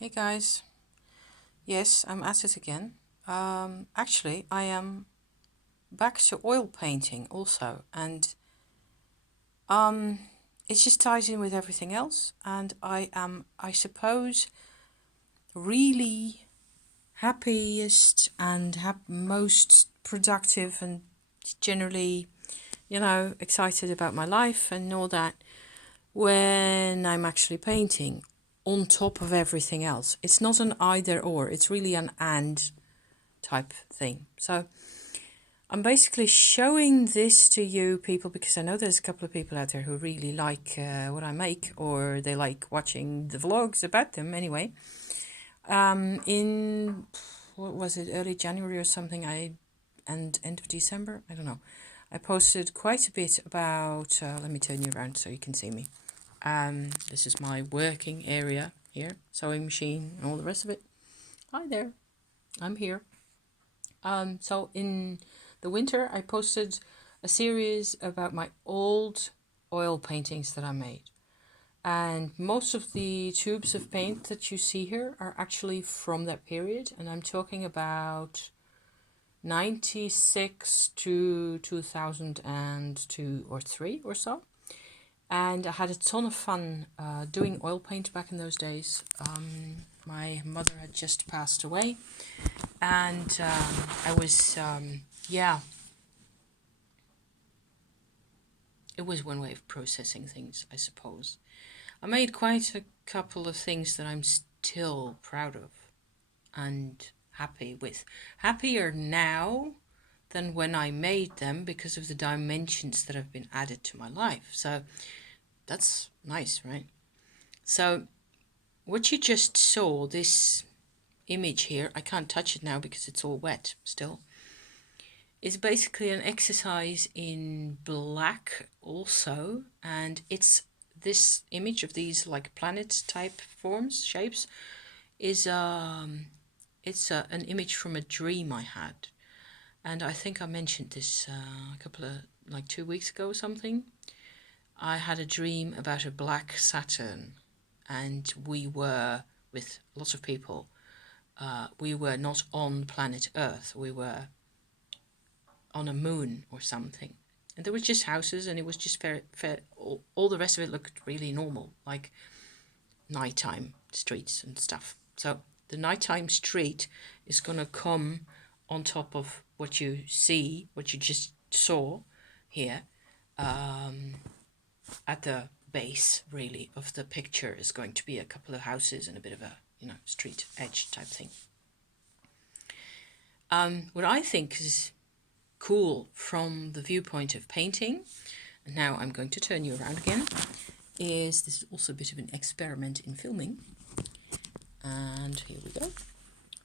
Hey guys, yes, I'm at it again. Actually, I am back to oil painting also, and um, it just ties in with everything else. And I am, I suppose, really happiest and most productive and generally, excited about my life and all that when I'm actually painting on top of everything else. It's not an either or, it's really an and type thing. So I'm basically showing this to you people because I know there's a couple of people out there who really like what I make, or they like watching the vlogs about them anyway. In what was it, early January or something, and end of December, I don't know, I posted quite a bit about, let me turn you around so you can see me. This is my working area here, sewing machine and all the rest of it. Hi there, I'm here. So in the winter, I posted a series about my old oil paintings that I made. And most of the tubes of paint that you see here are actually from that period. And I'm talking about 96 to 2002 or 3 or so. And I had a ton of fun doing oil paint back in those days. My mother had just passed away, and I was, yeah, it was one way of processing things, I suppose. I made quite a couple of things that I'm still proud of and happy with. Happier now than when I made them because of the dimensions that have been added to my life. So that's nice, right? So what you just saw, this image here, I can't touch it now because it's all wet still, is basically an exercise in black also, and it's this image of these like planet type forms, shapes, is an image from a dream I had. And I think I mentioned this a couple of, like 2 weeks ago or something. I had a dream about a black Saturn, and we were with lots of people. We were not on planet Earth. We were on a moon or something. And there was just houses, and it was just fair. All the rest of it looked really normal, like nighttime streets and stuff. So the nighttime street is going to come on top of what you see, what you just saw here, at the base, really, of the picture is going to be a couple of houses and a bit of a, street edge type thing. What I think is cool from the viewpoint of painting, and now I'm going to turn you around again, is this is also a bit of an experiment in filming. And here we go,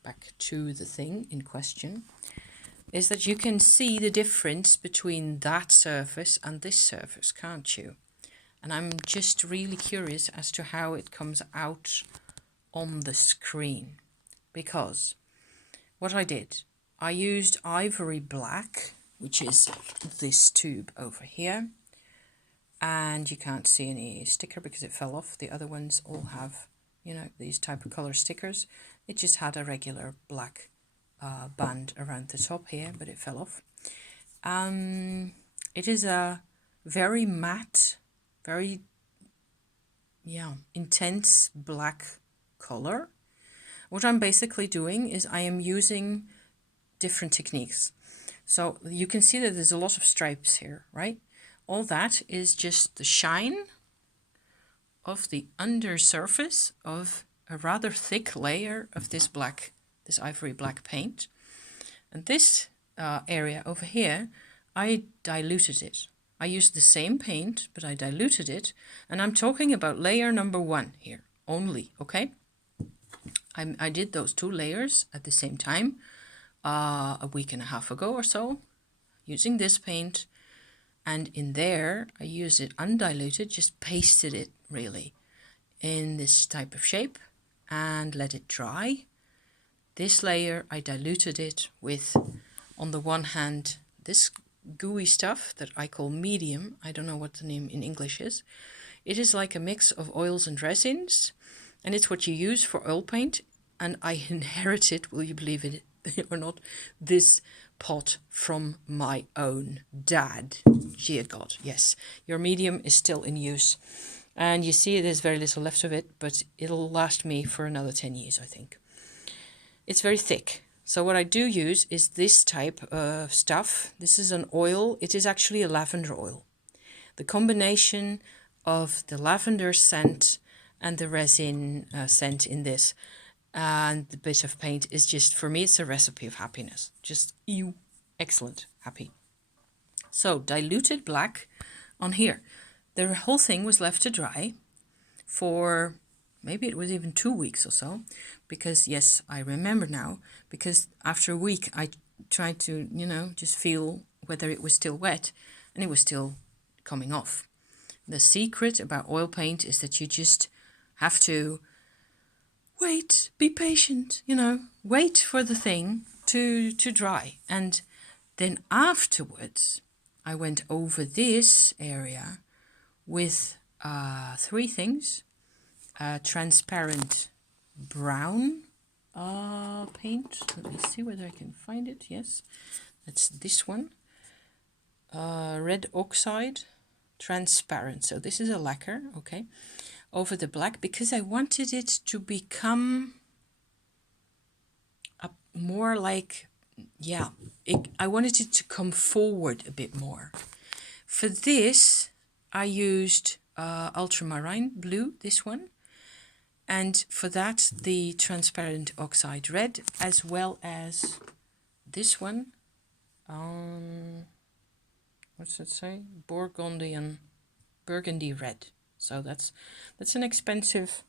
back to the thing in question, is that you can see the difference between that surface and this surface, can't you? And I'm just really curious as to how it comes out on the screen, because what I did, I used ivory black, which is this tube over here, and you can't see any sticker because it fell off. The other ones all have, these type of color stickers. It just had a regular black band around the top here, but it fell off. It is a very matte, very intense black color. What I'm basically doing is I am using different techniques. So you can see that there's a lot of stripes here, right? All that is just the shine of the undersurface of a rather thick layer of this ivory black paint. And this area over here, I diluted it. I used the same paint, but I diluted it. And I'm talking about layer number 1 here only, okay? I did those 2 layers at the same time a week and a half ago or so, using this paint. And in there, I used it undiluted, just pasted it really in this type of shape and let it dry. This layer, I diluted it with, on the one hand, this gooey stuff that I call medium. I don't know what the name in English is. It is like a mix of oils and resins, And it's what you use for oil paint. And I inherited, will you believe it or not, this pot from my own dad. Dear God, yes. Your medium is still in use. And you see there's very little left of it, but it'll last me for another 10 years, I think. It's very thick. So what I do use is this type of stuff. This is an oil. It is actually a lavender oil. The combination of the lavender scent and the resin scent in this and the bit of paint is just, for me, it's a recipe of happiness. Just excellent, happy. So diluted black on here. The whole thing was left to dry for maybe it was even 2 weeks or so, because yes, I remember now, because after a week I tried to, just feel whether it was still wet, and it was still coming off. The secret about oil paint is that you just have to wait, be patient, wait for the thing to dry. And then afterwards, I went over this area with 3 things. Transparent brown paint. Let me see whether I can find it. Yes, that's this one. Red oxide, transparent. So this is a lacquer, okay, over the black, because I wanted it to become more like, I wanted it to come forward a bit more. For this, I used ultramarine blue, this one. And for that, the transparent oxide red, as well as this one. What's it say? Burgundy red. So that's an expensive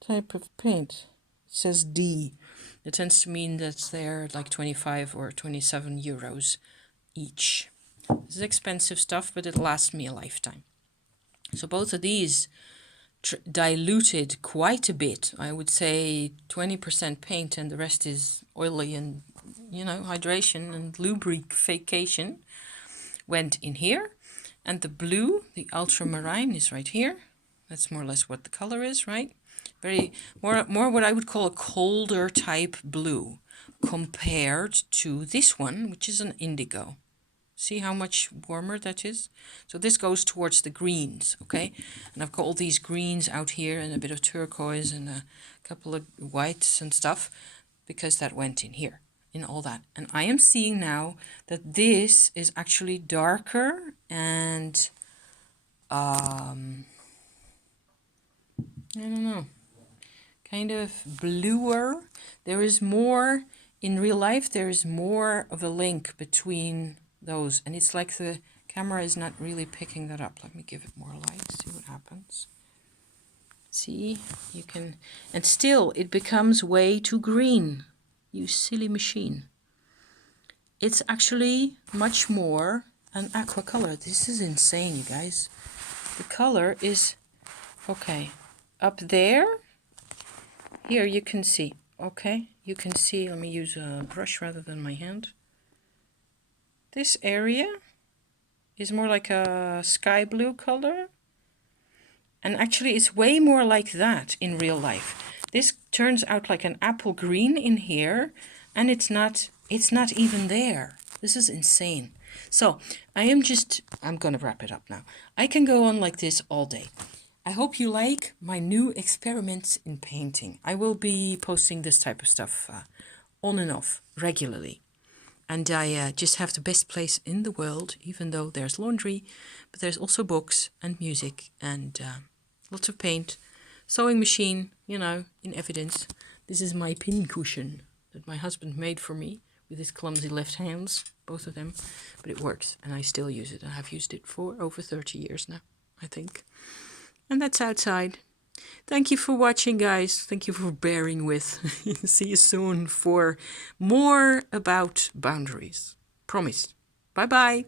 type of paint. It says D. It tends to mean that they're like 25 or 27 euros each. This is expensive stuff, but it lasts me a lifetime. So both of these diluted quite a bit. I would say 20% paint and the rest is oily and, hydration and lubrication went in here. And the blue, the ultramarine, is right here. That's more or less what the color is, right? Very more what I would call a colder type blue compared to this one, which is an indigo. See how much warmer that is? So this goes towards the greens, okay? And I've got all these greens out here and a bit of turquoise and a couple of whites and stuff, because that went in here, in all that. And I am seeing now that this is actually darker and, I don't know, kind of bluer. There is more, in real life, there is more of a link between those, and it's like the camera is not really picking that up. Let me give it more light, see what happens. See, you can, and still it becomes way too green, you silly machine. It's actually much more an aqua color. This is insane, you guys. The color is, okay, up there, here you can see, okay, you can see, let me use a brush rather than my hand. This area is more like a sky blue color. And actually it's way more like that in real life. This turns out like an apple green in here, and it's not even there. This is insane. So I'm gonna wrap it up now. I can go on like this all day. I hope you like my new experiments in painting. I will be posting this type of stuff on and off regularly. And I just have the best place in the world, even though there's laundry, but there's also books and music and lots of paint, sewing machine, in evidence. This is my pin cushion that my husband made for me with his clumsy left hands, both of them, but it works and I still use it. I have used it for over 30 years now, I think. And that's outside. Thank you for watching, guys. Thank you for bearing with. See you soon for more about boundaries. Promise. Bye-bye.